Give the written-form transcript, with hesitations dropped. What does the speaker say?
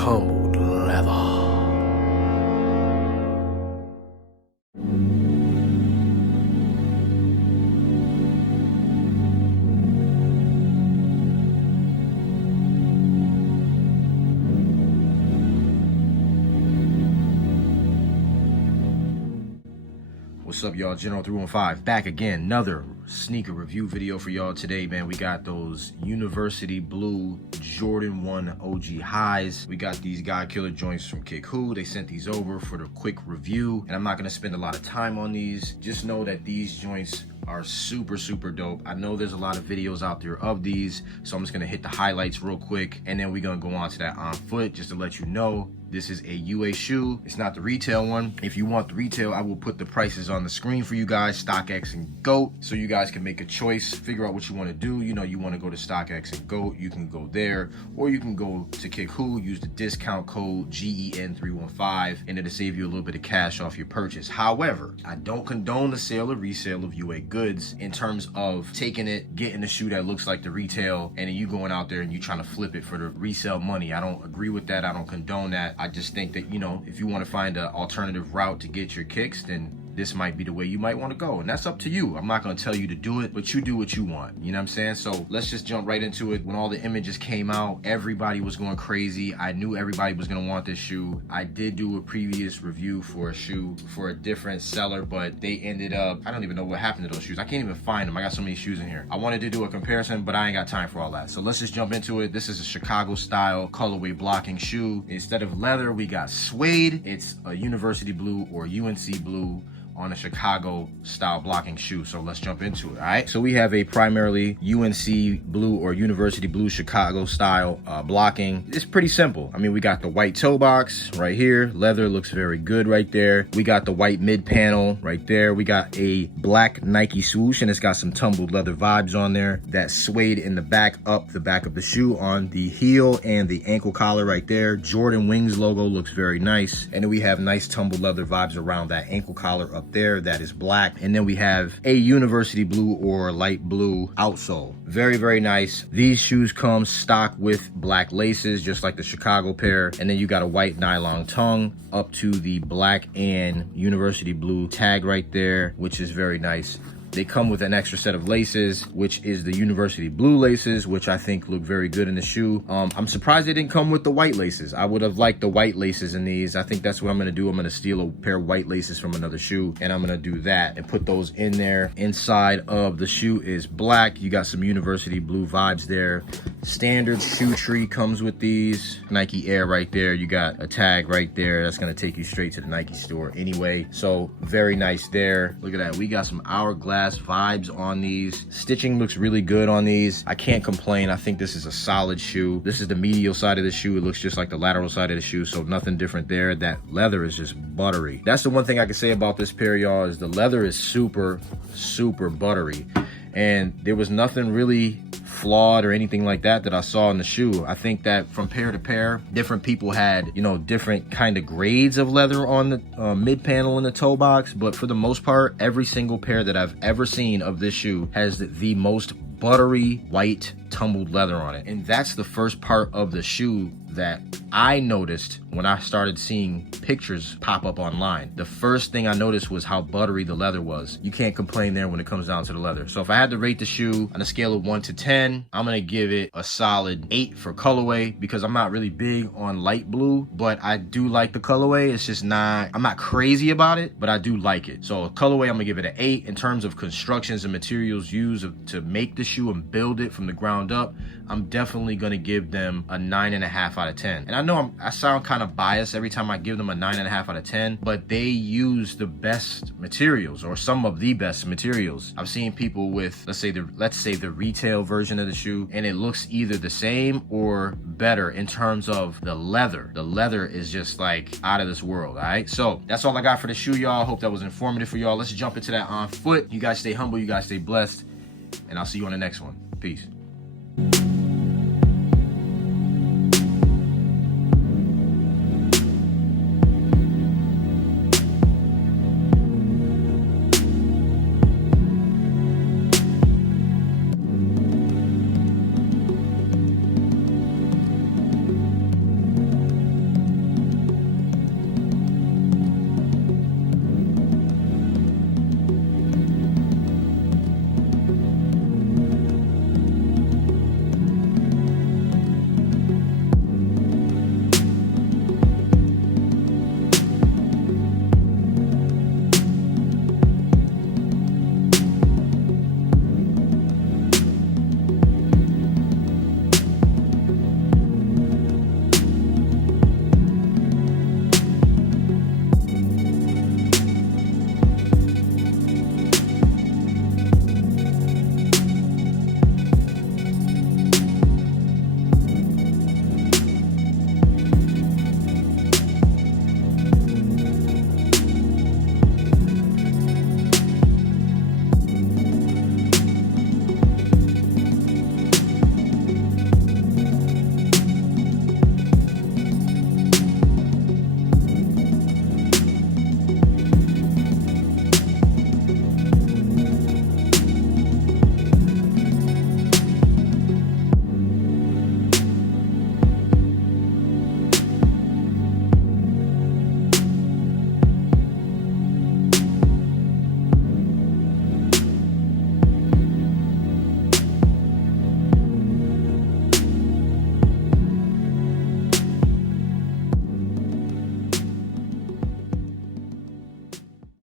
tumbled leather. What's up, y'all? General 315 back again. Another sneaker review video for y'all today, man. We got those University Blue Jordan 1 OG highs. We got these God Killer joints from Kick Who. They sent these over for the quick review, and I'm not gonna spend a lot of time on these. Just know that these joints are super dope. I know there's a lot of videos out there of these, so I'm just gonna hit the highlights real quick, and then we're gonna go on to that on foot just to let you know this is a UA shoe. It's not the retail one. If you want the retail, I will put the prices on the screen for you guys, StockX and GOAT, so you guys can make a choice, figure out what you want to do. You know, you want to go to StockX and GOAT, you can go there, or you can go to Kick Who, use the discount code GEN315, and it'll save you a little bit of cash off your purchase. However, I don't condone the sale or resale of UA goods in terms of taking it, getting a shoe that looks like the retail, and then you going out there and you trying to flip it for the resale money. I don't agree with that. I don't condone that. I just think that, you know, if you want to find an alternative route to get your kicks, then this might be the way you might want to go, and that's up to you. I'm not going to tell you to do it, but you do what you want. You know what I'm saying? So let's just jump right into it. When all the images came out, everybody was going crazy. I knew everybody was going to want this shoe. I did do a previous review for a shoe for a different seller, but they ended up, I don't even know what happened to those shoes. I can't even find them. I got so many shoes in here. I wanted to do a comparison, but I ain't got time for all that. So let's just jump into it. This is a Chicago style colorway blocking shoe. Instead of leather, we got suede. It's a University Blue or UNC Blue on a Chicago style blocking shoe. So let's jump into it. All right, so we have a primarily UNC Blue or University Blue Chicago style blocking. It's pretty simple. I mean, we got the white toe box right here. Leather looks very good right there. We got the white mid panel right there. We got a black Nike swoosh, and it's got some tumbled leather vibes on there. That suede in the back, up the back of the shoe on the heel and the ankle collar right there. Jordan Wings logo looks very nice, and then we have nice tumbled leather vibes around that ankle collar up there that is black. And then we have a University Blue or light blue outsole. Very nice. These shoes come stock with black laces, just like the Chicago pair, and then you got a white nylon tongue up to the black and University Blue tag right there, which is very nice. They come with an extra set of laces, which is the University Blue laces, which I think look very good in the shoe. I'm surprised they didn't come with the white laces. I would have liked the white laces in these. I think that's what I'm gonna do. I'm gonna steal a pair of white laces from another shoe, and I'm gonna do that and put those in there. Inside of the shoe is black. You got some University Blue vibes there. Standard shoe tree comes with these. Nike Air right there. You got a tag right there. That's gonna take you straight to the Nike store anyway. So very nice there. Look at that. We got some hourglass vibes on these. Stitching looks really good on these. I can't complain. I think this is a solid shoe. This is the medial side of the shoe. It looks just like the lateral side of the shoe, so nothing different there. That leather is just buttery. That's the one thing I can say about this pair, y'all, is the leather is super buttery, and there was nothing really flawed or anything like that I saw in the shoe. I think that from pair to pair, different people had, you know, different kind of grades of leather on the mid panel in the toe box, but for the most part, every single pair that I've ever seen of this shoe has the most buttery white tumbled leather on it. And that's the first part of the shoe that I noticed when I started seeing pictures pop up online. The first thing I noticed was how buttery the leather was. You can't complain there when it comes down to the leather. So if I had to rate the shoe on a scale of 1 to 10, I'm gonna give it a solid 8 for colorway, because I'm not really big on light blue, but I do like the colorway. It's just not, I'm not crazy about it, but I do like it. So colorway, I'm gonna give it an 8. In terms of constructions and materials used to make the shoe and build it from the ground up, I'm definitely gonna give them a 9.5 out of 10. And I know I sound kind of biased every time I give them a 9.5 out of 10, but they use the best materials, or some of the best materials. I've seen people with, let's say the retail version of the shoe, and it looks either the same or better in terms of the leather. The leather is just like out of this world. All right, so that's all I got for the shoe, y'all. Hope that was informative for y'all. Let's jump into that on foot. You guys stay humble, you guys stay blessed, and I'll see you on the next one. Peace.